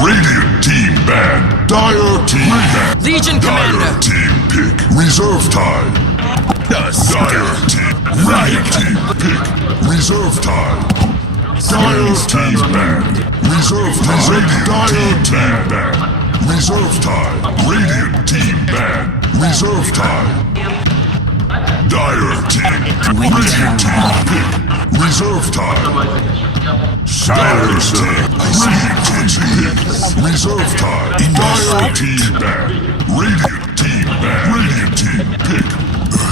Radiant team ban. Dire team ban. Legion Commander. Dire team pick. Reserve time. Dire team. Radiant team pick. Reserve time. Dire team ban. Reserve time. Dire team ban. Reserve time. Radiant team ban. Reserve time. Dire team. Radiant team pick. Reserve time. Dire team. Radiant team pick. Reserve time. Dire team ban. Radiant team ban. Radiant team pick.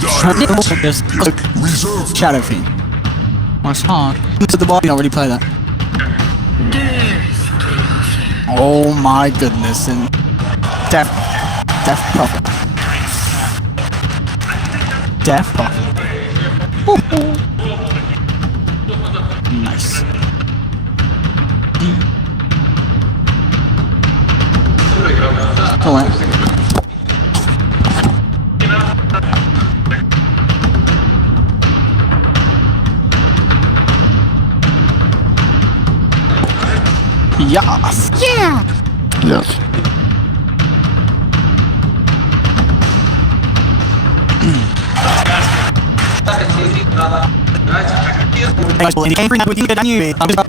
Dire team pick. Reserve Shadow Fiend. That's hard. Look at the body, not really play that. Oh my goodness, and Death Prophet. Death Prophet. Woo-hoo. Nice. Go on. Yes. Yeah. Yes.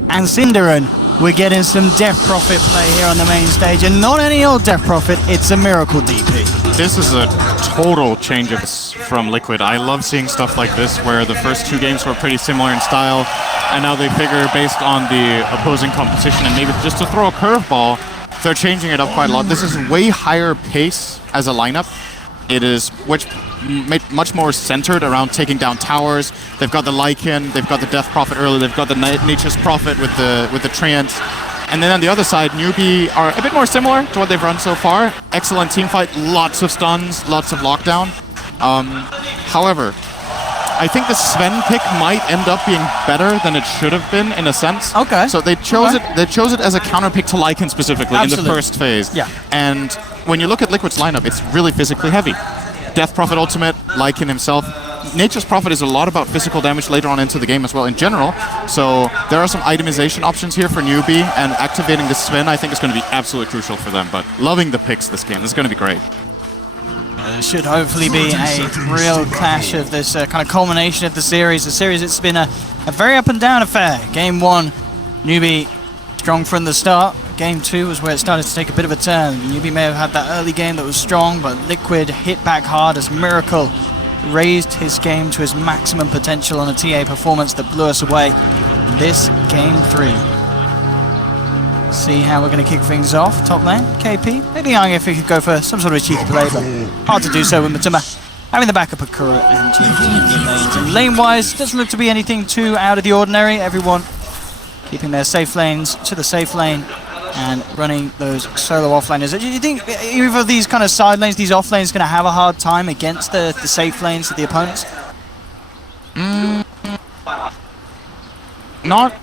And Cinderin, we're getting some Death Prophet play here on the main stage, and not any old Death Prophet, it's a Miracle DP. This is a total change of from Liquid. I love seeing stuff like this where the first two games were pretty similar in style, and now they figure based on the opposing competition and maybe just to throw a curveball, they're changing it up quite a lot. This is way higher pace as a lineup. It is much more centered around taking down towers. They've got the Lycan, they've got the Death Prophet early, they've got the Nature's Prophet with the Treant. And then on the other side, Newbee are a bit more similar to what they've run so far. Excellent team fight, lots of stuns, lots of lockdown. However, I think the Sven pick might end up being better than it should have been in a sense. Okay. So they chose it. They chose it as a counter pick to Lycan specifically in the first phase. Yeah. And when you look at Liquid's lineup, it's really physically heavy. Death Prophet ultimate, Lycan himself. Nature's Prophet is a lot about physical damage later on into the game as well in general. So there are some itemization options here for Newbee, and activating the Sven I think is going to be absolutely crucial for them. But loving the picks this game. This is going to be great. There should hopefully be a real clash of this kind of culmination of the series. The series, it's been a very up and down affair. Game 1, Newbee strong from the start. Game 2 was where it started to take a bit of a turn. Newbee may have had that early game that was strong, but Liquid hit back hard as Miracle raised his game to his maximum potential on a TA performance that blew us away. This Game 3. See how we're going to kick things off. Top lane, KP. Maybe eyeing if he could go for some sort of a cheeky play, but hard to do so with Matuma having the backup of Kura and GFG in the lanes. And lane-wise, doesn't look to be anything too out of the ordinary. Everyone keeping their safe lanes to the safe lane and running those solo offlaners. Do you think either of these kind of side lanes, these off lanes, going to have a hard time against the safe lanes of the opponents? Not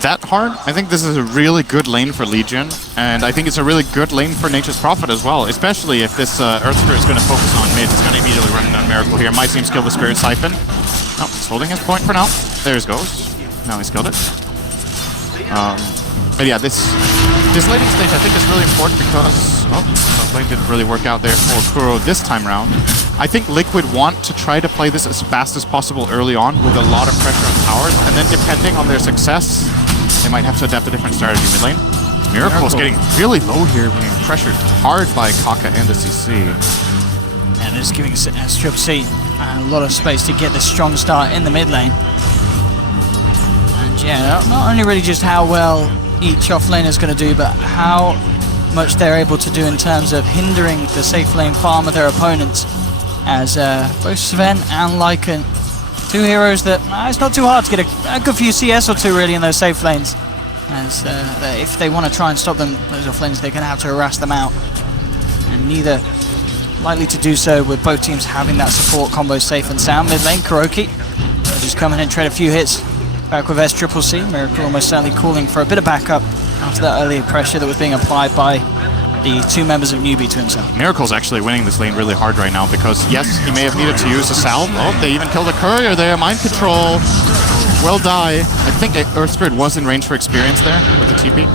that hard. I think this is a really good lane for Legion, and I think it's a really good lane for Nature's Prophet as well, especially if this Earth Spirit is going to focus on mid. It's going to immediately run down Miracle here. Might seem skill the Spirit Siphon. Oh, he's holding his point for now. There he goes. Now he's killed it. But yeah, this laning stage I think is really important because top lane didn't really work out there for Kuro this time around. I think Liquid want to try to play this as fast as possible early on with a lot of pressure on towers, and then depending on their success, they might have to adapt a different strategy mid lane. Miracle's getting really low here, being pressured hard by Kaka and the CC. And it's giving Strip C a lot of space to get this strong start in the mid lane. And yeah, not only really just how well each offlaner is going to do, but how much they're able to do in terms of hindering the safe lane farm of their opponents, as both Sven and Lycan, two heroes that it's not too hard to get a good few CS or two really in those safe lanes, as if they want to try and stop them, those offlanes, they're going to have to harass them out, and neither likely to do so with both teams having that support combo safe and sound. Mid lane, Kuroki just come in and trade a few hits. Back with SCCC, Miracle almost certainly calling for a bit of backup after that early pressure that was being applied by the two members of Newbee to himself. Miracle's actually winning this lane really hard right now because, yes, he may have needed to use a salve. Oh, they even killed a courier there. Mind control will die. I think Earth Spirit was in range for experience there with the TP.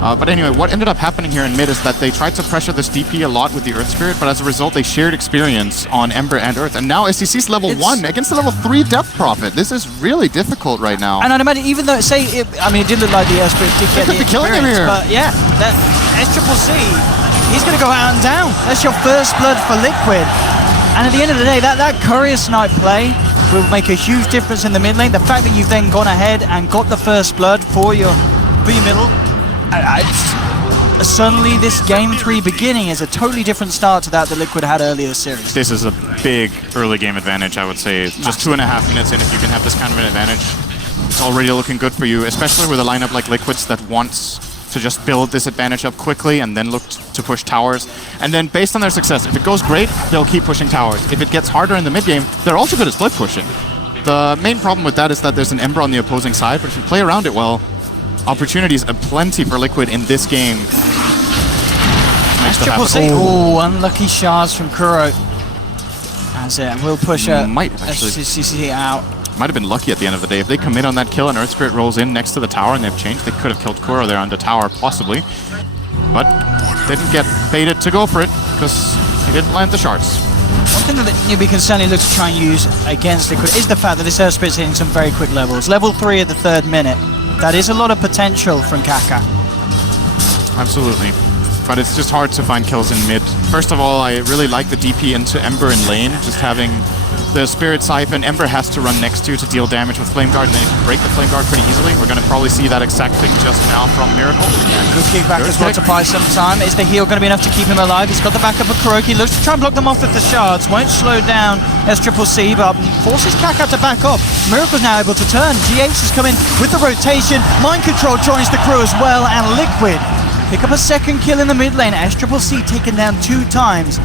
But anyway, what ended up happening here in mid is that they tried to pressure this DP a lot with the Earth Spirit, but as a result, they shared experience on Ember and Earth. And now SCC's level 1 against the level 3 Depth Prophet. This is really difficult right now. And I'd imagine, even though, it did look like the Earth Spirit did get the be killing him here. But yeah, that SCCC, he's going to go out and down. That's your first blood for Liquid. And at the end of the day, that Courier Snipe play will make a huge difference in the mid lane. The fact that you've then gone ahead and got the first blood for your middle, suddenly this game 3 beginning is a totally different start to that Liquid had earlier this series. This is a big early game advantage, I would say. Just 2.5 minutes in, if you can have this kind of an advantage, it's already looking good for you, especially with a lineup like Liquid's that wants to just build this advantage up quickly and then look to push towers. And then based on their success, if it goes great, they'll keep pushing towers. If it gets harder in the mid game, they're also good at split pushing. The main problem with that is that there's an Ember on the opposing side, but if you play around it well, opportunities aplenty for Liquid in this game. SCCC. Oh, unlucky shards from Kuro. As it will push SCCC out. Might have been lucky at the end of the day. If they commit on that kill and Earth Spirit rolls in next to the tower and they've changed, they could have killed Kuro there on the tower, possibly. But didn't get baited to go for it because he didn't land the shards. One thing that Newbee can certainly look to try and use against Liquid is the fact that this Earth Spirit's hitting some very quick levels. Level 3 at the 3rd minute. That is a lot of potential from Kaka. Absolutely. But it's just hard to find kills in mid. First of all, I really like the DP into Ember in lane. Just having the Spirit Siphon, Ember has to run next to deal damage with Flame Guard, and then you can break the Flame Guard pretty easily. We're going to probably see that exact thing just now from Miracle. Good kickback as well to buy some time. Is the heal going to be enough to keep him alive? He's got the backup of Kuroki. Looks to try and block them off with the shards. Won't slow down SCCC, but forces Kaka to back off. Miracle's now able to turn. GH is coming with the rotation. Mind Control joins the crew as well, and Liquid pick up a second kill in the mid lane. SCCC taken down 2 times.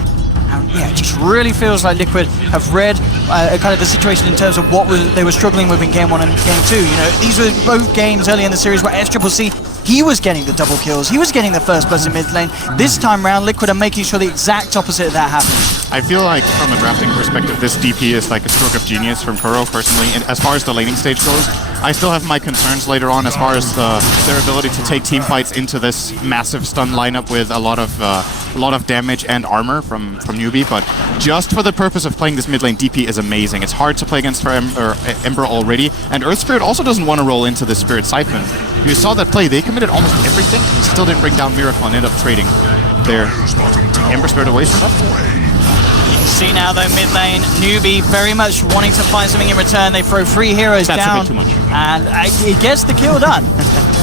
And yeah, it just really feels like Liquid have read kind of the situation in terms of what they were struggling with in Game 1 and Game 2. You know, these were both games early in the series where SCCC, he was getting the double kills, he was getting the first bloods in mid lane. This time round, Liquid are making sure the exact opposite of that happens. I feel like, from a drafting perspective, this DP is like a stroke of genius from Kuro, personally. And as far as the laning stage goes, I still have my concerns later on as far as their ability to take team fights into this massive stun lineup with a lot of damage and armor from Newbee. But just for the purpose of playing this mid lane, DP is amazing. It's hard to play against for Ember already, and Earth Spirit also doesn't want to roll into this Spirit Siphon. You saw that play; they committed almost everything, and still didn't bring down Miracle and ended up trading their Ember Spirit away from them. See now though, mid lane, Newbee very much wanting to find something in return. They throw 3 heroes down. That's a bit too much. And it gets the kill done.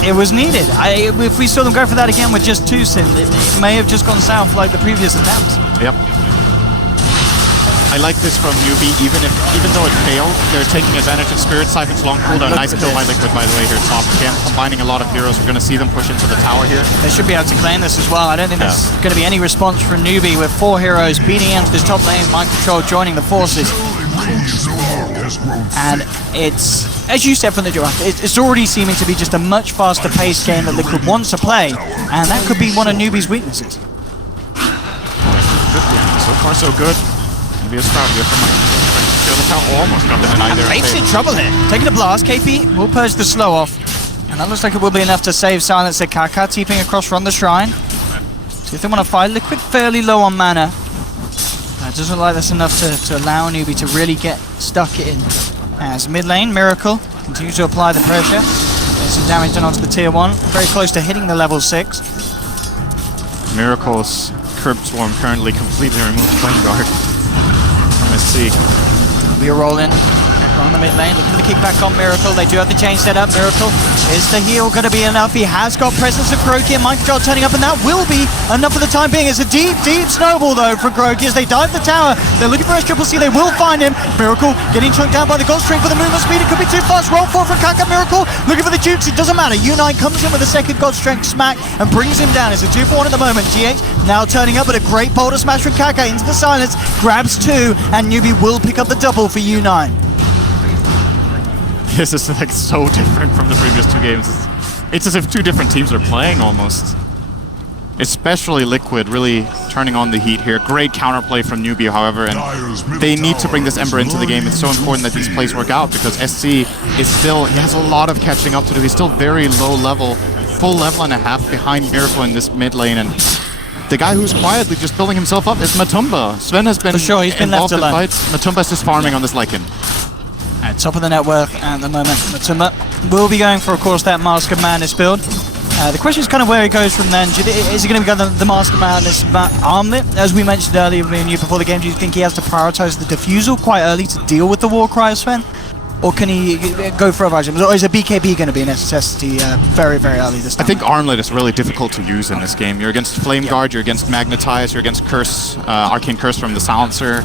It was needed. If we saw them go for that again with just 2 Sin, it may have just gone south like the previous attempts. Yep. I like this from Newbee, even though it failed, they're taking advantage of Spirit Siphon's long cooldown. Nice kill by Liquid, by the way, here top. Again, combining a lot of heroes. We're going to see them push into the tower here. They should be able to claim this as well. I don't think there's going to be any response from Newbee with 4 heroes beating into this top lane, Mind Control joining the forces. And it's, as you said from the draft, it's already seeming to be just a much faster paced game that Liquid wants to play, and that could be one of Newbee's weaknesses. So far so good. Maybe a start here from almost got the deny there. Fate's in trouble here. Taking a blast, KP will purge the slow off. And that looks like it will be enough to save Silencer Kaka, teeping across from the shrine. See if they want to fight. Liquid fairly low on mana. That doesn't look like that's enough to allow Newbee to really get stuck in. As mid lane, Miracle continues to apply the pressure. There's some damage done onto the tier 1. Very close to hitting the level 6. Miracle's Curb Swarm currently completely removed Flame Guard. Let's see. We are rolling on the mid lane. Look for the kickback on Miracle. They do have the chain set up. Miracle, is the heal going to be enough? He has got presence of Kuroki and Mind Control turning up, and that will be enough for the time being. It's a deep, deep snowball though for Kuroki as they dive the tower. They're looking for SCCC. They will find him. Miracle getting chunked down by the gold string for the movement speed. It could be too fast. Roll 4 from Kaka. Miracle looking for the jukes. It doesn't matter. U9 comes in with a second god strength smack and brings him down. It's a 2-for-1 at the moment. GH now turning up, but a great boulder smash from Kaka into the silence. Grabs 2, and Newbee will pick up the double for U9. This is like so different from the previous 2 games. It's as if 2 different teams are playing almost. Especially Liquid really turning on the heat here. Great counterplay from Newbee, however, and they need to bring this Ember into the game. It's so important that these plays work out because SC is still, he has a lot of catching up to do. He's still very low level full level and a half behind Miracle in this mid lane, and the guy who's quietly just building himself up is Matumba. Sven has been For sure, he's been involved left in alone. fights. Matumba's just farming on this Lycan. At top of the net worth at the moment. Matumba will be going for, of course, that Mask of Madness build. The question is kind of where he goes from then. Is he going to go the Mask of Madness armlet? As we mentioned earlier, me and you before the game, do you think he has to prioritize the defusal quite early to deal with the Warcry of Sven? Or can he go for other items? Or is a BKB going to be a necessity very, very early this time? I think Armlet is really difficult to use in this game. You're against Flame Guard, you're against Magnetize, you're against Curse, Arcane Curse from the Silencer.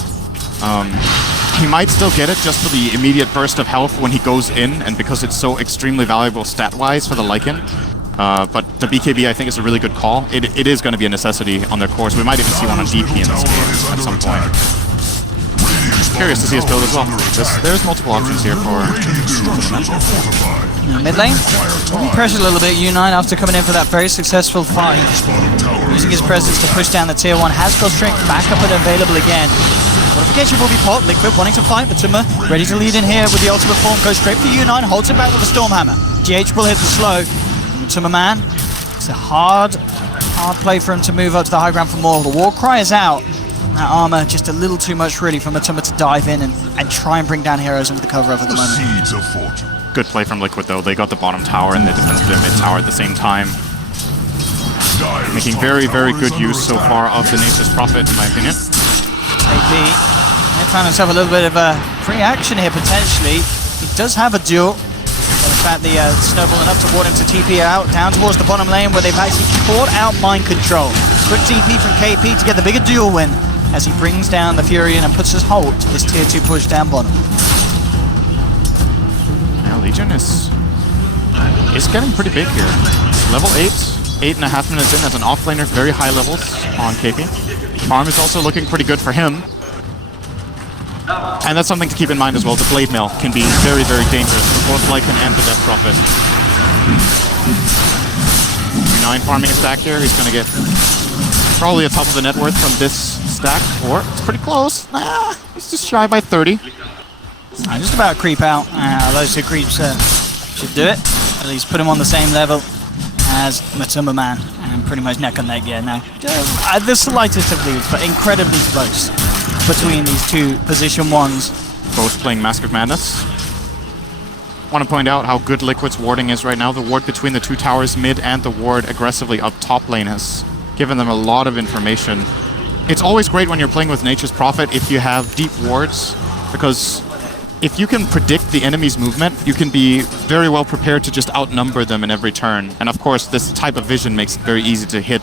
He might still get it just for the immediate burst of health when he goes in, and because it's so extremely valuable stat-wise for the Lycan. But the BKB, I think, is a really good call. It is going to be a necessity on their course. We might even see one on DP in this game at some point. Curious to see his build as well. There's multiple options here for mid lane. Pressured a little bit, U9 after coming in for that very successful fight. Using his presence to push down the tier 1. Has got strength back up and available again. Qualification will be popped. Liquid wanting to fight, but Matumba ready to lead in here with the ultimate form. Goes straight for U9, holds it back with a Stormhammer. GH will hit the slow. Matumba man. It's a hard play for him to move up to the high ground for more. The Warcry is out. That armor just a little too much really for Matumba to dive in and try and bring down heroes into the cover of at the moment. Good play from Liquid though. They got the bottom tower and they defended their mid tower at the same time. Making very, very good use so far of the Nature's Prophet, in my opinion. AP, they found himself a little bit of a free action here potentially. He does have a duel. In fact, the snowballing up toward him to TP out, down towards the bottom lane where they've actually caught out Mind Control. Quick TP from KP to get the bigger duel win as he brings down the Furion and puts his halt to this tier 2 push down bottom. Now Legion is getting pretty big here. Level 8, 8.5 minutes in as an offlaner, very high levels on KP. Farm is also looking pretty good for him. And that's something to keep in mind as well. The Blade Mail can be very, very dangerous for both Lycan and the Death Prophet. 9 farming a stack here. He's going to get probably a top of the net worth from this stack. Or it's pretty close. He's just shy by 30. Just about creep out. Those two creeps should do it. At least put him on the same level as Matumba man. And pretty much neck and neck, yeah, now. The slightest of leads, but incredibly close between these two position 1s. Both playing Mask of Madness. Want to point out how good Liquid's warding is right now. The ward between the two towers mid and the ward aggressively up top lane has given them a lot of information. It's always great when you're playing with Nature's Prophet if you have deep wards, because if you can predict the enemy's movement, you can be very well prepared to just outnumber them in every turn. And of course, this type of vision makes it very easy to hit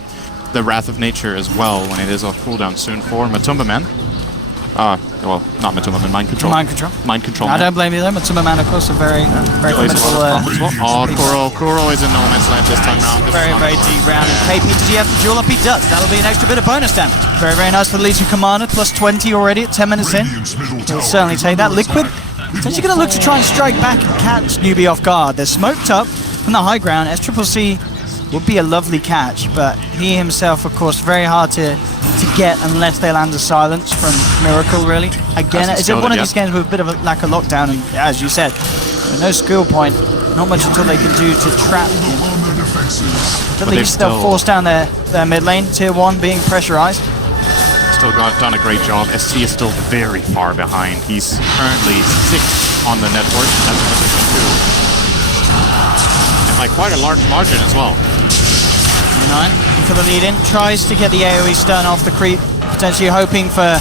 the Wrath of Nature as well when it is off cooldown soon for Matumba man. Well, not Matumba man, Mind Control. Mind Control. Mind Control. I don't blame you there. Matumba man, of course, a very formidable. Kuro is in no man's land this time around. Very, very deep round. And KP, does he have the duel up? He does. That'll be an extra bit of bonus damage. Very, very nice for the Legion Commander. Plus 20 already at 10 minutes in. He'll certainly take that. Liquid is actually going to look to try and strike back and catch Newbee off guard. They're smoked up from the high ground. SCCC would be a lovely catch, but he himself, of course, very hard to get unless they land a silence from Miracle, really. Again, is it one of these games with a bit of a lack of lockdown, and as you said, with no skill point, not much until they can do to trap him. At least they'll force down their mid lane, tier 1 being pressurized. Still done a great job. SC is still very far behind. He's currently 6th on the network. That's position 2. And by quite a large margin as well. 9 for the lead in, tries to get the AoE stun off the creep, potentially hoping for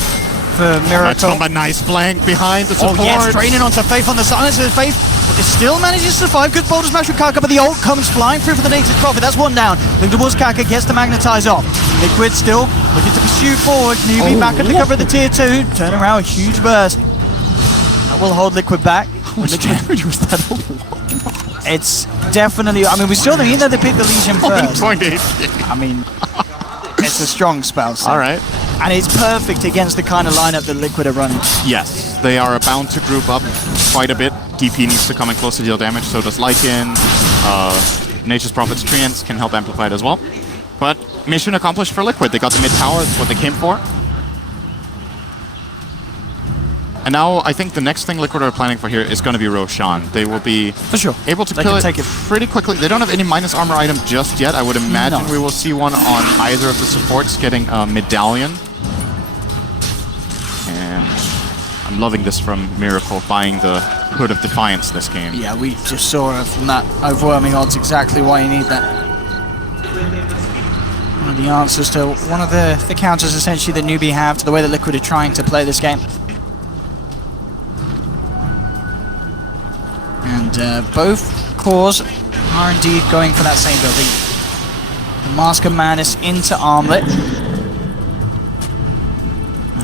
Miracle. That's a nice flank behind the support. Oh yes, draining onto Faith on the silencer. Faith still manages to survive. Good boulder smash with Kaka, but the ult comes flying through for the Nature's Prophet. That's one down. Link towards Kaka, gets the magnetize off. Liquid still looking to pursue forward. Newbee back under cover of the tier 2. Turn around, huge burst. That will hold Liquid back. How much damage was that? It's definitely, I mean, we still think that they picked the Legion first. I mean, it's a strong spell. So. All right. And it's perfect against the kind of lineup that Liquid are running. Yes, they are bound to group up quite a bit. DP needs to come in close to deal damage, so does Lycan. Nature's Prophet's Treants can help amplify it as well. But mission accomplished for Liquid. They got the mid tower, that's what they came for. And now I think the next thing Liquid are planning for here is going to be Roshan. They will be For sure. able to They kill can it take it. pretty quickly. They don't have any minus armor item just yet. I would imagine No. we will see one on either of the supports getting a medallion. And I'm loving this from Miracle, buying the Hood of Defiance this game. Yeah, we just saw from that overwhelming odds exactly why you need that. One of the answers to one of the counters essentially that Newbee have to the way that Liquid are trying to play this game. And both cores are indeed going for that same building. The Mask of Madness into Armlet.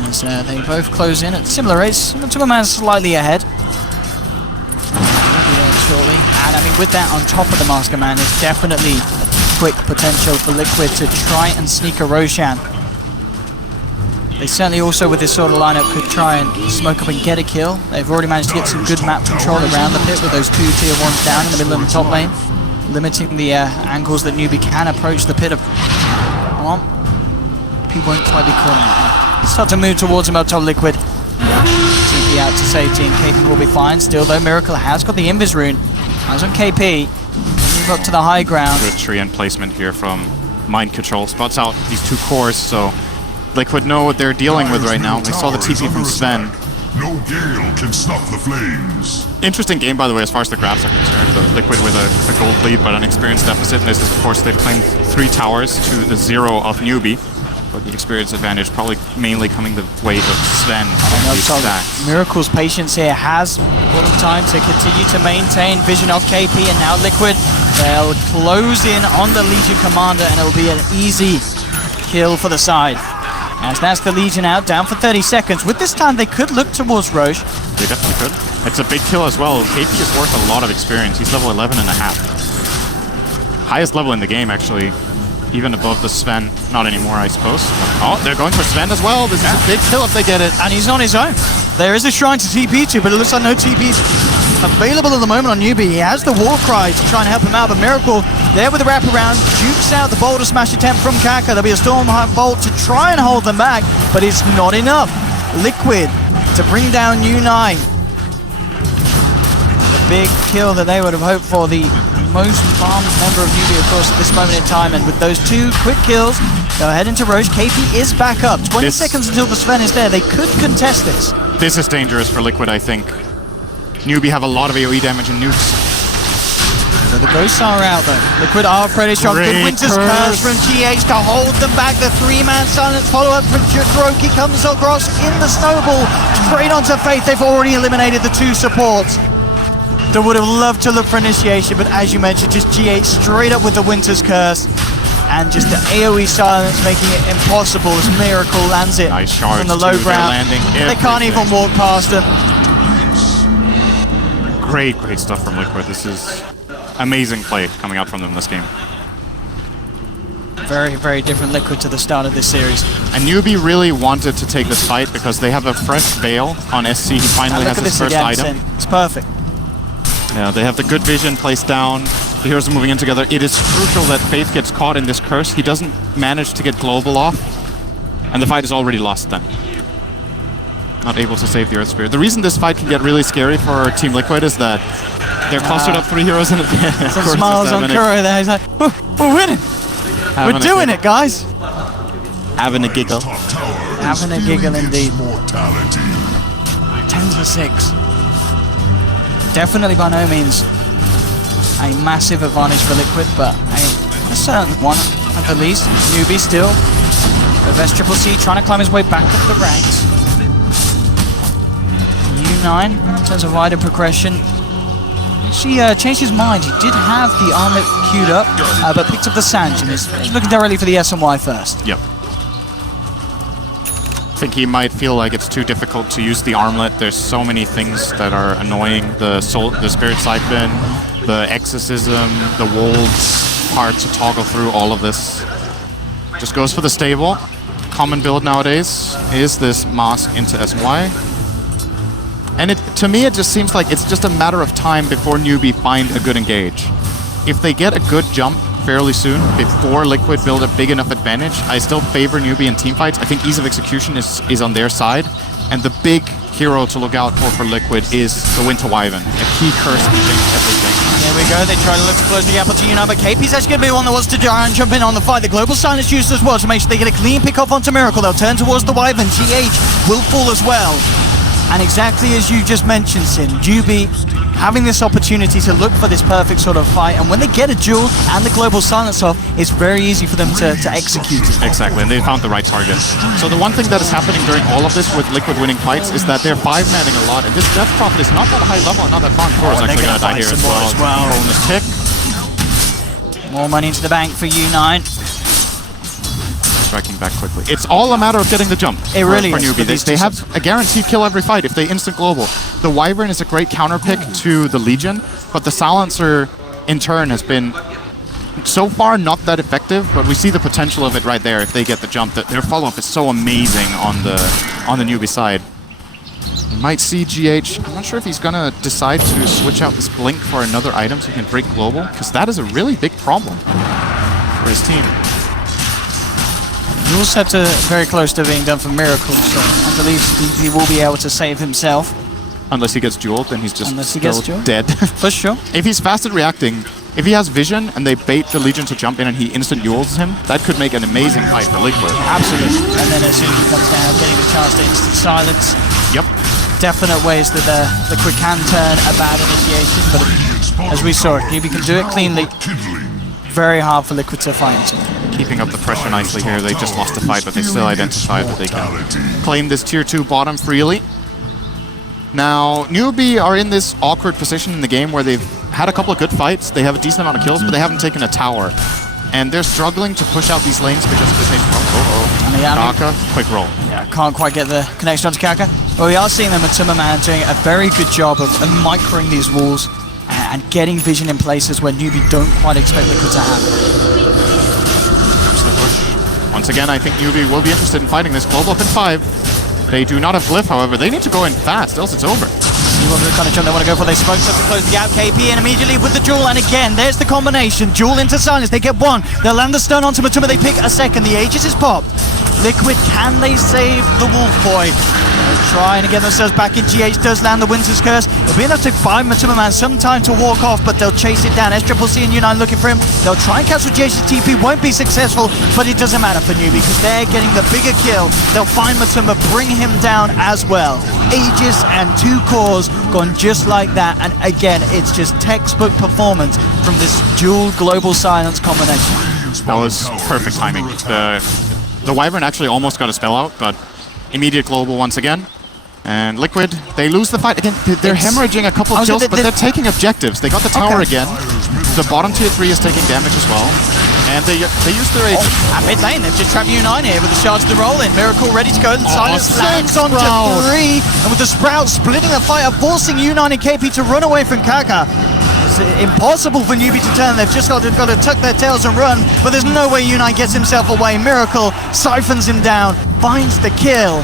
As they both close in at similar rates. Superman's slightly ahead. Will be there shortly. And I mean, with that on top of the Mask of Madness, definitely quick potential for Liquid to try and sneak a Roshan. They certainly also, with this sort of lineup, could try and smoke up and get a kill. They've already managed to get some good map control around the pit with those 2 tier 1s down in the middle of the top lane, limiting the angles that Newbee can approach the pit of. Well, he won't quite be caught out. Start to move towards him up top. Liquid. TP out to safety and KP will be fine. Still though, Miracle has got the Invis rune. Eyes on KP. Move up to the high ground. Good tree and placement here from Mind Control. Spots out these 2 cores, so Liquid know what they're dealing with right now. We saw the TP from Sven. No gale can stop the flames. Interesting game, by the way, as far as the graphs are concerned. The Liquid with a gold lead, but an experience deficit. And this is, of course, they've claimed 3 towers to the 0 of Newbee. But the experience advantage probably mainly coming the way of Sven. Miracle's patience here has all the time to continue to maintain vision of KP, and now Liquid, they'll close in on the Legion Commander, and it'll be an easy kill for the side. As that's the Legion out, down for 30 seconds. With this time, they could look towards Roche. They definitely could. It's a big kill as well. KP is worth a lot of experience. He's level 11 and a half. Highest level in the game, actually. Even above the Sven. Not anymore, I suppose. Oh, they're going for Sven as well. This is a big kill if they get it. And he's on his own. There is a shrine to TP to, but it looks like no TP's available at the moment on Newbee. He has the war cry to try and help him out, but Miracle there with the wraparound, jukes out the boulder smash attempt from Kaka. There'll be a storm bolt to try and hold them back, but it's not enough. Liquid to bring down U9. The big kill that they would have hoped for, the most farmed member of Newbee, of course, at this moment in time, and with those 2 quick kills, go ahead into Roche. KP is back up. 20 seconds until the Sven is there. They could contest this. This is dangerous for Liquid, I think. Newbee have a lot of AoE damage and nukes. So the ghosts are out though. Liquid are pretty strong. Good Winter's Curse from GH to hold them back. The 3-man silence follow-up from Jiroki comes across in the snowball. Straight onto Faith. They've already eliminated the 2 supports. They would have loved to look for initiation, but as you mentioned, just GH straight up with the Winter's Curse. And just the AoE silence making it impossible as Miracle lands it nice charge from the low ground. They can't even walk past them. Great stuff from Liquid. This is amazing play coming out from them in this game. Very, very different Liquid to the start of this series. And Newbee really wanted to take this fight because they have a fresh Veil on SC. He finally has his first item. It's perfect. Yeah, they have the good vision placed down. The heroes are moving in together. It is crucial that Faith gets caught in this curse. He doesn't manage to get global off. And the fight is already lost then. Not able to save the Earth Spirit. The reason this fight can get really scary for Team Liquid is that they're clustered up 3 heroes in it. Some smiles on Kuro there. He's like, we're winning. We're doing it, guys. Having a giggle. Having a giggle indeed. 10 to 6. Definitely by no means a massive advantage for Liquid, but a certain one at the least. Newbee still. The Vest Triple C trying to climb his way back up the ranks. U9 in terms of wider progression. She changed his mind. He did have the armlet queued up, but picked up the Sange and is looking directly for the S&Y first. Yep. I think he might feel like it's too difficult to use the armlet. There's so many things that are annoying. The Spirit Siphon, the Exorcism, the Wolves, hard to toggle through all of this. Just goes for the stable. Common build nowadays is this Mask into SY. And to me, it just seems like it's just a matter of time before Newbee find a good engage. If they get a good jump fairly soon, before Liquid build a big enough advantage, I still favor Newbee in teamfights. I think ease of execution is on their side, And the big hero to look out for Liquid is the Winter Wyvern. A key curse to change everything. There we go, they try to look to close the gap onto Unite, but KP's actually going to be one that wants to try and jump in on the fight. The Global Silence used as well to make sure they get a clean pick off onto Miracle. They'll turn towards the Wyvern. GH will fall as well. And exactly as you just mentioned, Sin, Newbee having this opportunity to look for this perfect sort of fight, and when they get a duel and the Global Silence off, it's very easy for them to execute it. Exactly, and they found the right target. So the one thing that is happening during all of this with Liquid winning fights is that they're 5-manning a lot, and this Death Prophet is not that high level, not that far. Core is actually going to die here as well. Bonus tick. More money into the bank for U9. Striking back quickly. It's all a matter of getting the jump. It really for is. Newbee. They have a guaranteed kill every fight if they instant global. The Wyvern is a great counter pick to the Legion, but the Silencer in turn has been so far not that effective, but we see the potential of it right there if they get the jump. Their follow-up is so amazing on the Newbee side. We might see GH. I'm not sure if he's gonna decide to switch out this blink for another item so he can break global, because that is a really big problem for his team. Dual set very close to being done for Miracle, so I believe he will be able to save himself. Unless he gets dueled, then he's just dead. For sure. If he's fast at reacting, if he has vision and they bait the Legion to jump in and he instant duels him, that could make an amazing fight for Liquid. Absolutely. And then as soon as he comes down, getting the chance to instant silence. Yep. Definite ways that Liquid can turn a bad initiation, but as we saw, Newbee can do it cleanly. Very hard for Liquid to fight into. Keeping up the pressure nicely here. They just lost the fight, but they still identified that they can claim this tier 2 bottom freely. Now, Newbee are in this awkward position in the game where they've had a couple of good fights. They have a decent amount of kills, but they haven't taken a tower. And they're struggling to push out these lanes because of this Kaka, quick roll. Yeah, can't quite get the connection onto Kaka. But we are seeing them with Man doing a very good job of microing these walls and getting vision in places where Newbee don't quite expect Liquid to have. Once again, I think Newbee will be interested in fighting this. Global up in 5. They do not have Glyph, however. They need to go in fast, else it's over. See what kind of jump they want to go for. They spoke to close the gap. KP in immediately with the duel, and again, there's the combination. Duel into silence. They get one. They'll land the stun onto Matuma. They pick a second. The Aegis is popped. Liquid, can they save the Wolf Boy? They're trying to get themselves back in. GH does land the Winter's Curse. It'll be enough to buy Matuma Man some time to walk off, but they'll chase it down. SCCC and U9 looking for him. They'll try and cancel GH's TP. Won't be successful, but it doesn't matter for Newbee because they're getting the bigger kill. They'll find Matuma, bring him down as well. Aegis and 2 cores gone just like that, and again, it's just textbook performance from this dual global silence combination. That was perfect timing. The Wyvern actually almost got a spell out, but immediate global once again. And Liquid, they lose the fight again. They're hemorrhaging a couple of kills, but they're taking objectives. They got the tower again. The bottom tier 3 is taking damage as well. And they use their Aegis. At mid lane, they've just trapped U9 here with the charge to roll in. Miracle ready to go. The silence lands onto 3. And with the Sprout splitting the fight up, forcing U9 and KP to run away from Kaka. It's impossible for Newbee to turn. They've just got to tuck their tails and run. But there's no way U9 gets himself away. Miracle siphons him down, finds the kill.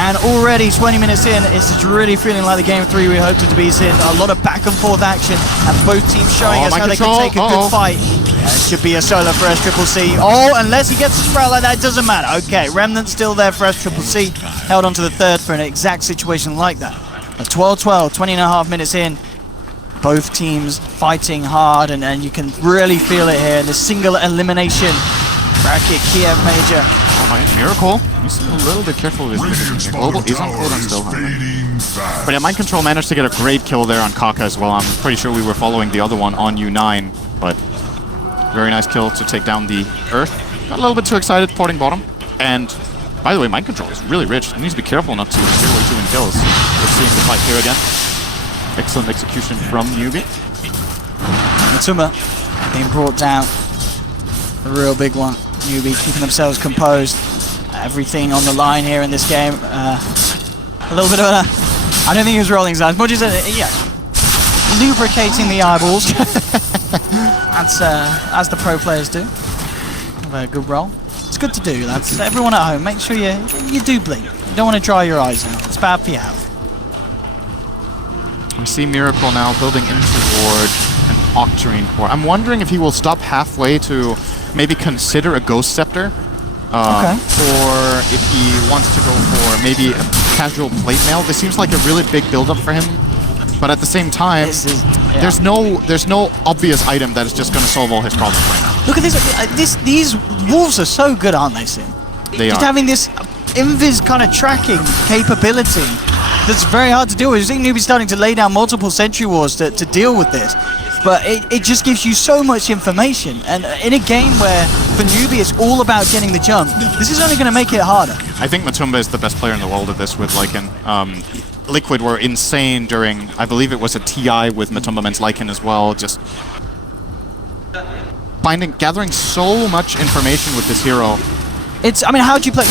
And already 20 minutes in, it's really feeling like the game 3 we hoped it to be in. A lot of back and forth action, and both teams showing us how they can take a good fight. It should be a solo for SCCC. Oh, unless he gets a sprout like that, it doesn't matter. Okay, Remnant's still there for SCCC. Held on to the 3rd for an exact situation like that. A 12-12, 20.5 minutes in. Both teams fighting hard, and you can really feel it here. The single elimination bracket Kiev Major. Oh my, Miracle. He's a little bit careful with his global. He's on cooldown still. But yeah, Mind Control managed to get a great kill there on Kaka as well. I'm pretty sure we were following the other one on U9, but very nice kill to take down the Earth. Got a little bit too excited porting bottom. And by the way, Mind Control is really rich. He needs to be careful not to give away too many kills. We're seeing the fight here again. Excellent execution from Newbee. Matuma being brought down. A real big one. Newbee keeping themselves composed. Everything on the line here in this game. A little bit of a... I don't think he was rolling his eyes. Much as lubricating the eyeballs. As the pro players do. Have a good roll. It's good to do, lads. Everyone at home, make sure you do blink. You don't want to dry your eyes out. It's bad for your health. We see Miracle now building in toward an Octarine core. I'm wondering if he will stop halfway to maybe consider a Ghost Scepter. Or if he wants to go for maybe casual plate mail. This seems like a really big build-up for him. But at the same time, there's no obvious item that is just going to solve all his problems right now. Look at this. These wolves are so good, aren't they, Sin? They just are. having this invis kind of tracking capability that's very hard to deal with. I think Newbee's starting to lay down multiple sentry wards to deal with this. But it just gives you so much information. And in a game where, for Newbee, it's all about getting the jump, this is only going to make it harder. I think Matumba is the best player in the world at this with Lycan. Liquid were insane during, I believe it was a TI with Matumba Men's Lycan as well. Just gathering so much information with this hero. I mean, how do you play?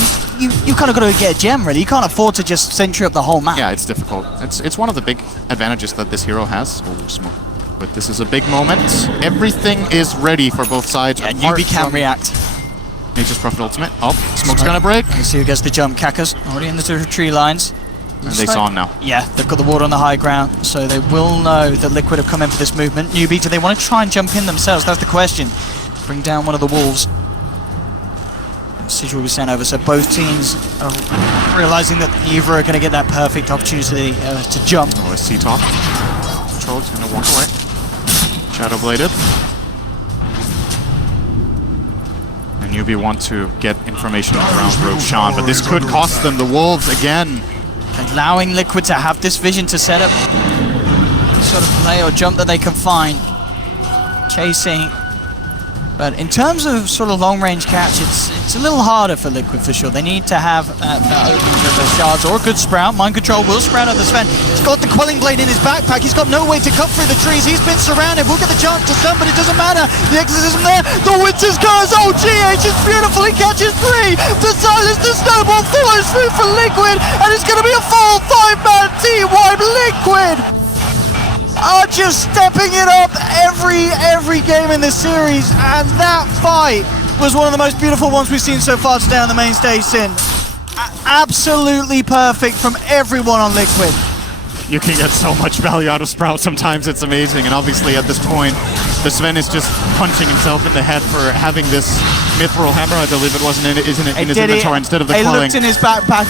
You kind of got to get a gem, really. You can't afford to just sentry up the whole map. Yeah, it's difficult. It's one of the big advantages that this hero has. Oh, smoke. But this is a big moment. Everything is ready for both sides. Yeah, Newbee can react. Nature's Prophet ultimate. Oh, smoke's gonna break. Let's see who gets the jump. Kakas already in the tree lines. And they saw him now. Yeah, they've got the ward on the high ground, so they will know that Liquid have come in for this movement. Newbee, do they want to try and jump in themselves? That's the question. Bring down one of the wolves. Sigil will be sent over, so both teams are realizing that either are going to get that perfect opportunity to jump. Oh, it's C-top. Control's going to walk away. Shadow bladed. And Newbee want to get information around Roshan, but this could cost them the wolves again. Allowing Liquid to have this vision to set up sort of play or jump that they can find. Chasing. But in terms of sort of long-range catch, it's a little harder for Liquid for sure. They need to have that opening of the shards or a good sprout. Mind control will sprout out the Sven. He's got the quelling blade in his backpack. He's got no way to cut through the trees. He's been surrounded. We'll get the chance to stun, but it doesn't matter. The exorcism there. The Winter's Curse. Oh, GH is beautiful. He catches 3. The silence, the snowball follows through for Liquid, and it's going to be a full 5-man team wipe. Liquid are just stepping it up every game in the series, and that fight was one of the most beautiful ones we've seen so far today on the main stage, Sin. Absolutely perfect from everyone on Liquid. You can get so much value out of Sprout sometimes, it's amazing, and obviously at this point, the Sven is just punching himself in the head for having this Mithril Hammer, I believe it wasn't in his inventory instead of the He quelling. looked in his backpack.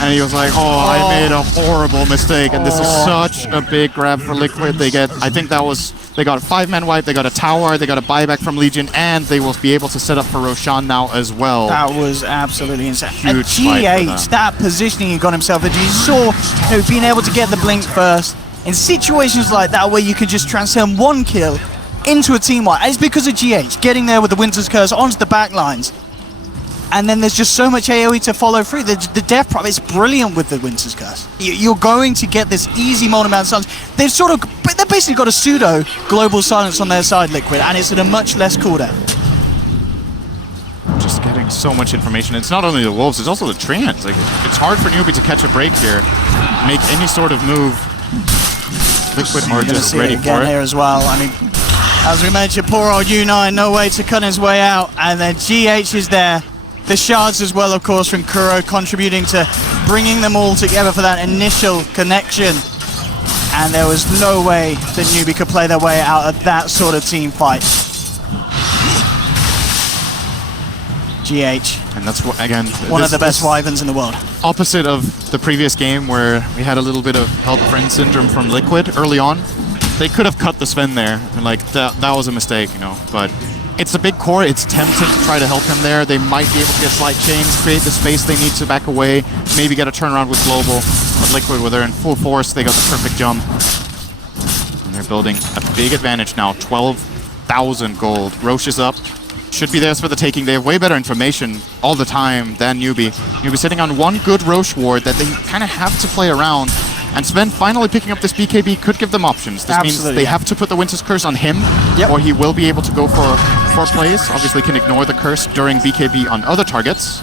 And he was like, oh, I made a horrible mistake, and this is such a big grab for Liquid. They get, I think that was, they got a 5-man wipe, they got a tower, they got a buyback from Legion, and they will be able to set up for Roshan now as well. That was absolutely insane. Huge and fight for GH, that positioning he got himself into, you saw, being able to get the blink first. In situations like that where you can just transform one kill into a team wipe, and it's because of GH getting there with the Winter's Curse onto the back lines. And then there's just so much AoE to follow through. The death prop is brilliant with the Winter's Curse. You're going to get this easy multi-man silence. They've basically got a pseudo global silence on their side, Liquid, and it's at a much less cooldown. Just getting so much information. It's not only the wolves, it's also the Treants. Like, it's hard for Newbee to catch a break here, make any sort of move. Liquid are just ready for it. Here as well. I mean, as we mentioned, poor old U9, no way to cut his way out, and then GH is there. The shards as well, of course, from Kuro, contributing to bringing them all together for that initial connection. And there was no way that Newbee could play their way out of that sort of team fight. GH. And that's, again, one of the best Wyverns in the world. Opposite of the previous game where we had a little bit of help friend syndrome from Liquid early on. They could have cut the Sven there, and like that was a mistake, but it's a big core. It's tempting to try to help him there. They might be able to get slide chains, create the space they need to back away, maybe get a turnaround with Global. But Liquid, where they're in full force, they got the perfect jump. And they're building a big advantage now, 12,000 gold. Roche is up. Should be theirs for the taking. They have way better information all the time than Newbee. Newbee sitting on one good Roche ward that they kind of have to play around. And Sven finally picking up this BKB could give them options. This means they have to put the Winter's Curse on him, or he will be able to go for 4 plays. Obviously can ignore the curse during BKB on other targets.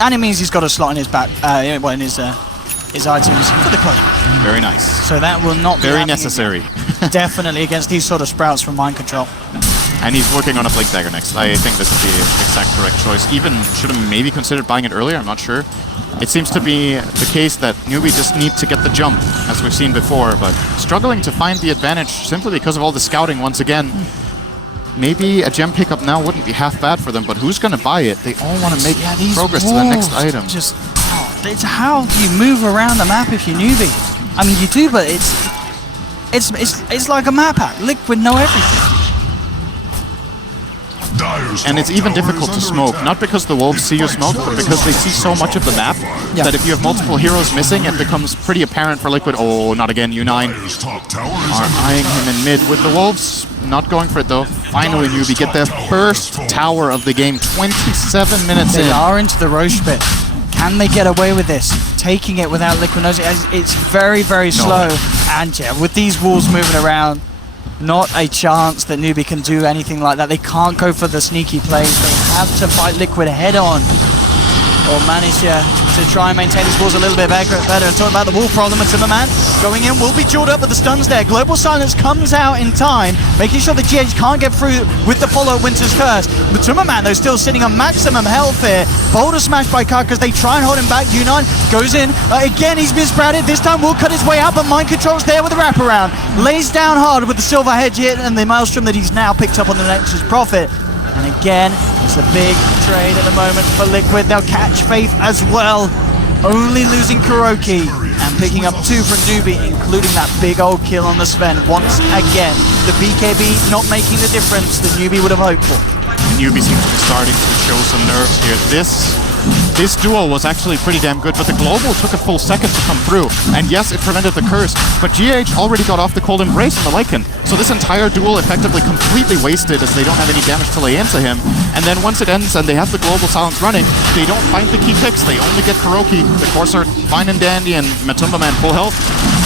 And it means he's got a slot in his back, in his items for the clone. Very nice. So that will not be very necessary. Definitely against these sort of sprouts from Mind Control. And he's working on a Blink Dagger next. I think this is the exact correct choice. Even should have maybe considered buying it earlier, I'm not sure. It seems to be the case that Newbee just need to get the jump, as we've seen before, but struggling to find the advantage simply because of all the scouting once again. Maybe a gem pickup now wouldn't be half bad for them, but who's going to buy it? They all want to make progress to that next item. it's how you move around the map if you're Newbee. I mean, you do, but it's like a map hack. Liquid know everything. And it's even difficult to smoke, not because the wolves see your smoke, but because they see so much of the map that if you have multiple heroes missing, it becomes pretty apparent for Liquid. Oh, not again, U9 are eyeing him in mid with the wolves. Not going for it though. Finally, Newbee get their first tower of the game, 27 minutes in. They are into the Roche pit. Can they get away with this? Taking it without Liquid knows it. It's very, very slow. And yeah, with these wolves moving around, not a chance that Newbee can do anything like that. They can't go for the sneaky plays. They have to fight Liquid head on, or manage to try and maintain his walls a little bit better. And talking about the wall problem, and Timmerman going in will be jawed up, but the stun's there. Global Silence comes out in time, making sure the GH can't get through with the follow Winter's Curse. But Timmerman, though, still sitting on maximum health here. Boulder smashed by Kaka as they try and hold him back. U9 goes in. Again, he's been sprouted. This time will cut his way out, but Mind Control's there with the wraparound. Lays down hard with the Silver Hedge hit and the Maelstrom that he's now picked up on the Nexus Prophet. And again, it's a big trade at the moment for Liquid. They'll catch Faith as well. Only losing Kuroki and picking up 2 from Newbee, including that big old kill on the Sven. Once again, the BKB not making the difference that Newbee would have hoped for. Newbee seems to be starting to show some nerves here. This duel was actually pretty damn good, but the global took a full second to come through. And yes, it prevented the curse, but GH already got off the cold embrace on the Lycan. So this entire duel effectively completely wasted as they don't have any damage to lay into him. And then once it ends and they have the global silence running, they don't find the key picks. They only get Kuroki, the Corsair, fine and dandy, and Matumba Man full health.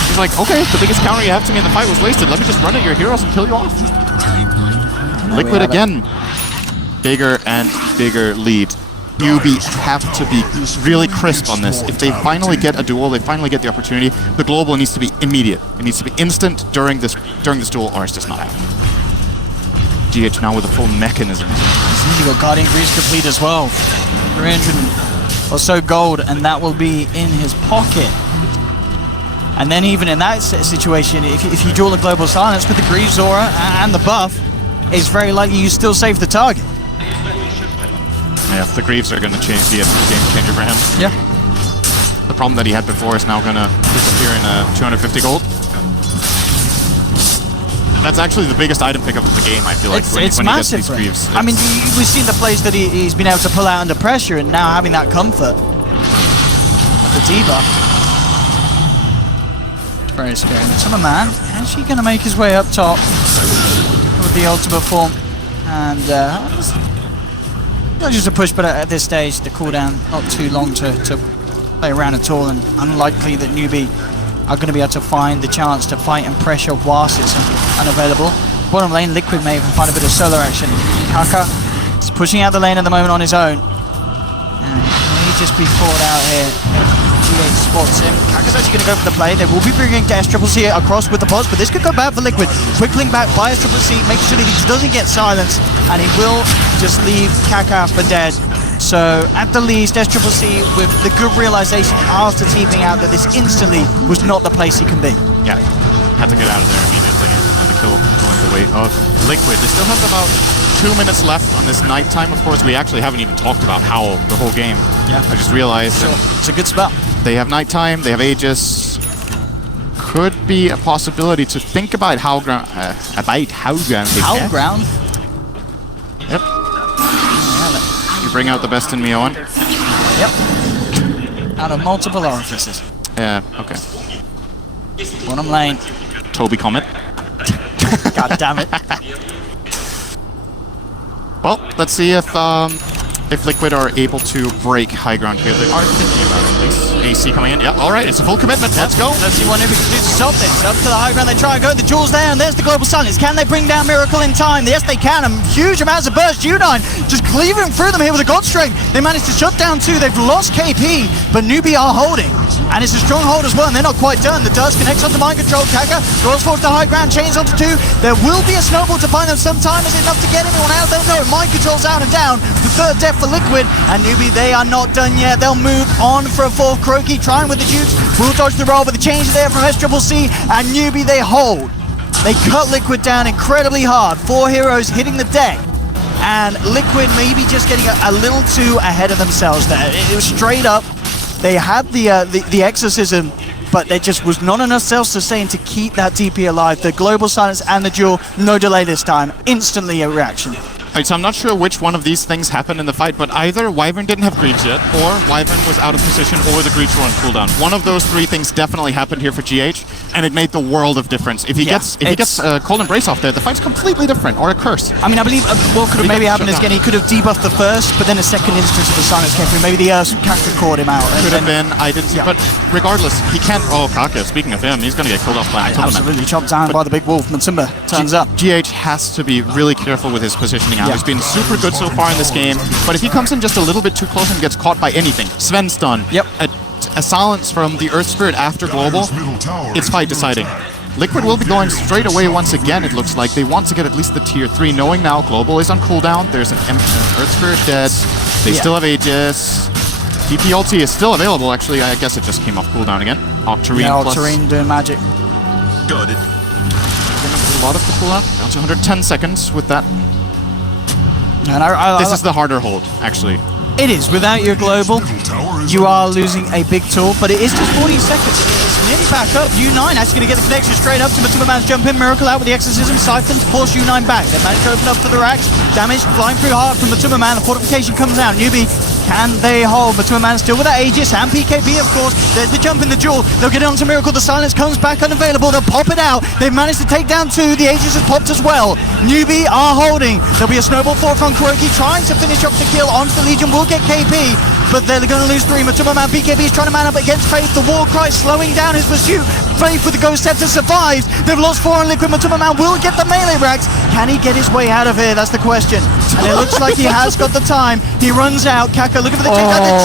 He's like, okay, the biggest counter you have to me in the fight was wasted. Let me just run at your heroes and kill you off. Liquid again. Bigger and bigger lead. Newbee have to be really crisp on this. If they finally get a duel, they finally get the opportunity, the global needs to be immediate. It needs to be instant during this duel, or it's just not happening. GH now with a full mechanism. He's got Guardian Greaves complete as well. 300 or so gold, and that will be in his pocket. And then even in that situation, if you duel a Global Silence with the Greaves aura and the buff, it's very likely you still save the target. Yeah, the Greaves are going to change the game changer for him. Yeah. The problem that he had before is now going to disappear in 250 gold. That's actually the biggest item pickup of the game, I feel like, when he gets these Greaves. I mean, we've seen the plays that he's been able to pull out under pressure, and now having that comfort of the debuff. Very scary. Timmerman actually going to make his way up top with the ultimate form. And not just a push, but at this stage, the cooldown not too long to play around at all, and unlikely that Newbee are going to be able to find the chance to fight and pressure whilst it's unavailable. Bottom lane, Liquid may even find a bit of solo action. Kaka is pushing out the lane at the moment on his own. And he may just be caught out here. GH spots him. Kaka's actually going to go for the play. They will be bringing SCCC across with the boss, but this could go bad for Liquid. Quickling back by SCCC, make sure that he doesn't get silenced, and he will just leave Kaka for dead. So at the least, SCCC with the good realization after teaming out that this instantly was not the place he can be. Yeah, had to get out of there immediately, and the kill going the way of Liquid. They still have about 2 minutes left on this nighttime. Of course, we actually haven't even talked about Howl the whole game. Yeah, I just realized. Sure. It's a good spot. They have nighttime, they have Aegis. Could be a possibility to think about Howl ground. Howl ground? Yep. You bring out the best in me, Owen. Yep. Out of multiple orifices. Yeah, okay. Bottom lane. Toby Comet. God damn it. Well, let's see if Liquid are able to break high ground here. They are thinking about it, at least. AC coming in. Yeah, alright, it's a full commitment. Let's go. Let's see what Newbee can do to stop this. Up to the high ground, they try and go. The jewel's there, and there's the Global Silence. Can they bring down Miracle in time? Yes, they can. Huge amounts of burst. U9 just cleaving through them here with a God Strength. They managed to shut down 2. They've lost KP, but Newbee are holding. And it's a strong hold as well, and they're not quite done. The Dust connects onto Mind Control. Kaka draws forward the high ground, chains onto 2. There will be a snowball to find them sometime. Is it enough to get anyone out? Don't know. Mind Control's out and down. The third death for Liquid, and Newbee, they are not done yet. They'll move on for a fourth. Kuroki trying with the Jukes. Will dodge the roll, but the change there from SCCC, and Newbee, they hold. They cut Liquid down incredibly hard. 4 heroes hitting the deck. And Liquid maybe just getting a little too ahead of themselves there. It was straight up They had the exorcism, but there just was not enough self-sustain to keep that DP alive. The global silence and the duel, no delay this time. Instantly a reaction. Right, so I'm not sure which one of these things happened in the fight, but either Wyvern didn't have Greed yet, or Wyvern was out of position, or the Greed were on cooldown. One of those three things definitely happened here for GH, and it made the world of difference. If he gets Cold Embrace off there, the fight's completely different, or a Curse. I mean, I believe what could have maybe happened is, again, he could have debuffed the first, but then a second instance of the silence came through. Maybe the Kaka caught him out. Could have been, I didn't see, but regardless, he can't. Oh, Kaka, speaking of him, he's going to get killed off by absolutely chopped down by the big wolf. Matsumba turns up. GH has to be really careful with his positioning now. He's been super good so far in this game, but if he comes in just a little bit too close and gets caught by anything, Sven's done. Yep. A silence from the Earth Spirit after Global, it's fight deciding. Liquid will be going straight away once again, it looks like. They want to get at least the tier 3, knowing now Global is on cooldown. There's an Earth Spirit dead. They still have Aegis. DP ulti is still available, actually. I guess it just came off cooldown again. Octarine plus... Octarine doing magic. Got it. A lot of the cooldown. Down to 110 seconds with that. And this is the harder hold, actually. It is. Without your global, you are losing a big tool, but it is just 40 seconds. It's nearly back up. U9 actually going to get the connection straight up to Matsumba Man's jump in. Miracle out with the exorcism. Siphon to force U9 back. They managed to open up to the racks. Damage flying through hard from Matsumba Man. The fortification comes out. Newbee, can they hold? Matsumba Man still with that Aegis and PKB, of course. There's the jump in the duel. They'll get it onto Miracle. The silence comes back unavailable. They'll pop it out. They've managed to take down 2. The Aegis has popped as well. Newbee are holding. There'll be a snowball forward from Kuroki trying to finish off the kill onto the Legion. Will get KP, but they're going to lose 3. Matsumba Man, PKB is trying to man up against Faith. The war cry slowing down his pursuit. Faith with the Ghost Scepter survives. They've lost 4 on Liquid. Matsumba Man will get the melee racks. Can he get his way out of here? That's the question. And it looks like he has got the time. He runs out. Kaka looking for the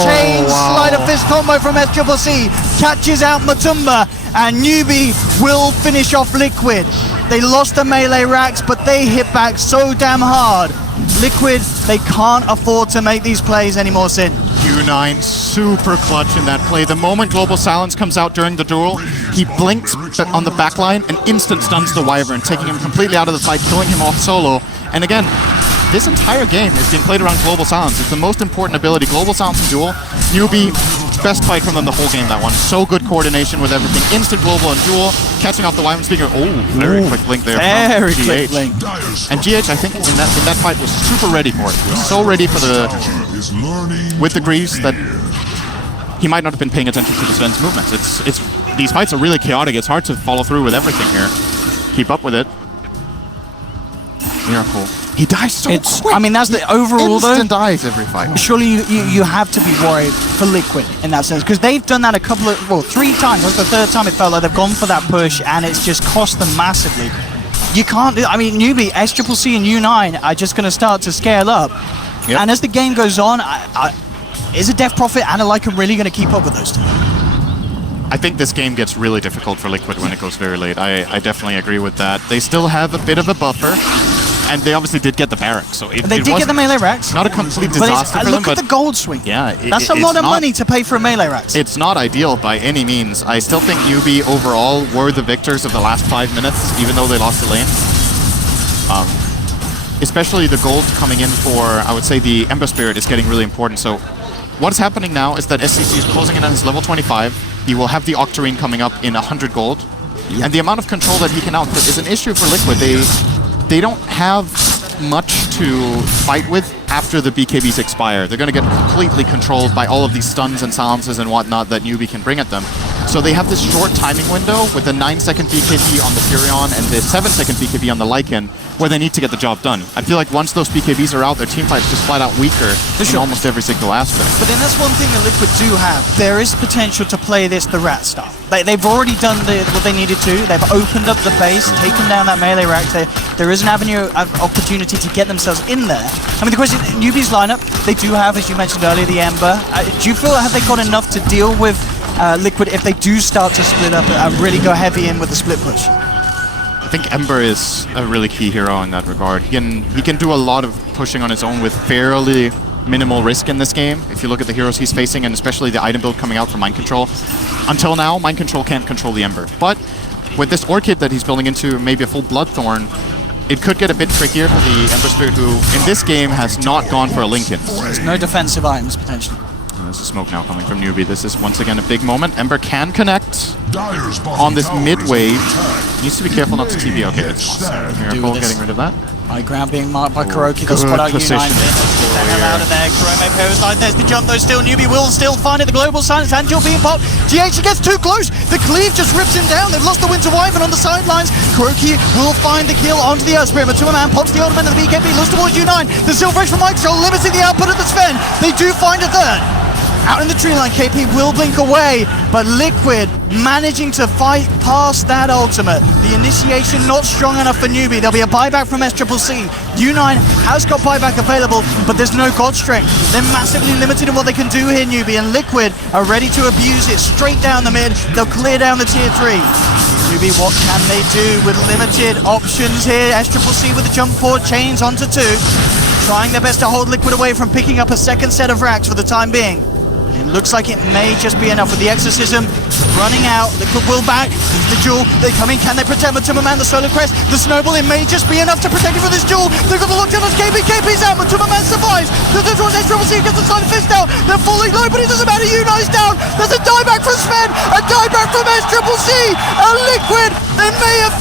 chain slider fist combo from SCCC. Catches out Matsumba, and Newbee will finish off Liquid. They lost the melee racks, but they hit back so damn hard. Liquid, they can't afford to make these plays anymore, Sid. U9 super clutch in that play. The moment Global Silence comes out during the duel, he blinks on the backline and instant stuns the Wyvern, taking him completely out of the fight, killing him off solo. And again, this entire game is being played around Global Silence. It's the most important ability. Global Silence and duel. Newbee, best fight from them the whole game, that one. So good coordination with everything. Instant global and duel. Catching off the Wyvern speaker. Oh, very quick blink there from GH. Quick blink. And GH, I think, in that fight was super ready for it. He was so ready for with the grease that he might not have been paying attention to the Sven's movements. These fights are really chaotic. It's hard to follow through with everything here. Keep up with it. Miracle. He dies so quick. I mean, that's the overall, Instant though. dies every fight. Surely you have to be worried for Liquid in that sense, because they've done that 3 times. That's the 3rd time it felt like they've gone for that push, and it's just cost them massively. You can't do. I mean, Newbee, SCCC, and U9 are just going to start to scale up. Yep. And as the game goes on, is a Death Prophet and a Lycan really going to keep up with those two? I think this game gets really difficult for Liquid when it goes very late. I definitely agree with that. They still have a bit of a buffer. And they obviously did get the barracks, so they did get the melee racks. Not a complete disaster for them, look at the gold swing. Yeah, that's a lot of money to pay for a melee racks. It's not ideal by any means. I still think Newbee overall were the victors of the last 5 minutes, even though they lost the lane. Especially the gold coming in for, I would say, the Ember Spirit is getting really important. So what's happening now is that SCC is closing in on his level 25. He will have the Octarine coming up in 100 gold. Yep. And the amount of control that he can output is an issue for Liquid. They don't have much to fight with after the BKBs expire. They're going to get completely controlled by all of these stuns and silences and whatnot that Newbee can bring at them. So they have this short timing window with the 9-second BKB on the Furion and the 7-second BKB on the Lycan, where they need to get the job done. I feel like once those BKBs are out, their team fight's just flat out weaker in almost every single aspect. But then that's one thing that Liquid do have. There is potential to play this the rat stuff. They've already done what they needed to. They've opened up the base, taken down that melee rack. There is an avenue of opportunity to get themselves in there. I mean, the question, Newbee's lineup, they do have, as you mentioned earlier, the Ember. Do you feel, have they got enough to deal with Liquid if they do start to split up and really go heavy in with the split push? I think Ember is a really key hero in that regard. He can do a lot of pushing on his own with fairly minimal risk in this game. If you look at the heroes he's facing, and especially the item build coming out from Mind Control. Until now, Mind Control can't control the Ember. But with this Orchid that he's building into maybe a full Bloodthorn, it could get a bit trickier for the Ember Spirit, who in this game has not gone for a Lincoln. There's no defensive items, potentially. There's a smoke now coming from Newbee. This is once again a big moment. Ember can connect Dire's bottom on this tower is mid wave. under attack. Needs to be careful not to TP. Okay, Yet it's stand. Miracle this. getting rid of that. High ground being marked by Kuroki. They'll spot out position. U9. The hell out of there. Kurome parasite. There's the jump though. Still Newbee will still find it. The global silence. Angel being popped. GH gets too close. The cleave just rips him down. They've lost the Winter Wyvern on the sidelines. Kuroki will find the kill onto the Earth Spirit. Matuma Man pops the ultimate of the BKB. Looks towards U9. The Silver Edge from Microsoft limiting the output of the Sven. They do find a third. Out in the tree line, KP will blink away, but Liquid managing to fight past that ultimate. The initiation not strong enough for Newbee. There'll be a buyback from SCCC. U9 has got buyback available, but there's no god strength. They're massively limited in what they can do here, Newbee, and Liquid are ready to abuse it straight down the mid. They'll clear down the tier 3. Newbee, what can they do with limited options here? SCCC with the jump forward, chains onto 2. Trying their best to hold Liquid away from picking up a second set of racks for the time being. It looks like it may just be enough with the exorcism running out. Liquid will back. The jewel. They come in. Can they protect Matuma Man? The solar crest. The snowball. It may just be enough to protect it from this jewel. They've got the lockdown on KP. KP's out. Matuma Man survives. The towards SCCC gets the side fist out. They're falling low, but it doesn't matter. U9's down. There's a dieback from Sven. A dieback from SCCC. And Liquid. They may have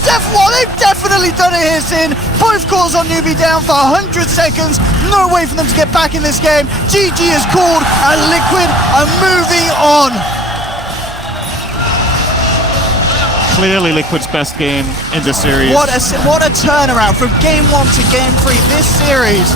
they've definitely done it here, Sin. Both cores on Newbee down for 100 seconds. No way for them to get back in this game. GG is called, and Liquid are moving on. Clearly Liquid's best game in this series. What a turnaround from game 1 to game 3. This series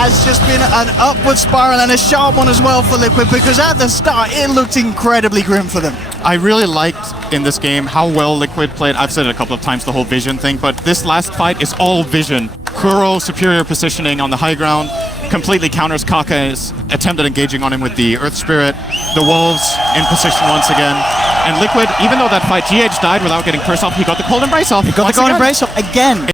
has just been an upward spiral, and a sharp one as well for Liquid, because at the start it looked incredibly grim for them. I really liked in this game how well Liquid played. I've said it a couple of times, the whole vision thing, but this last fight is all vision. Kuro superior positioning on the high ground, completely counters Kaka's attempt at engaging on him with the Earth Spirit. The Wolves in position once again. And Liquid, even though that fight GH died without getting curse off, he got the cold embrace off. He got the cold embrace off again.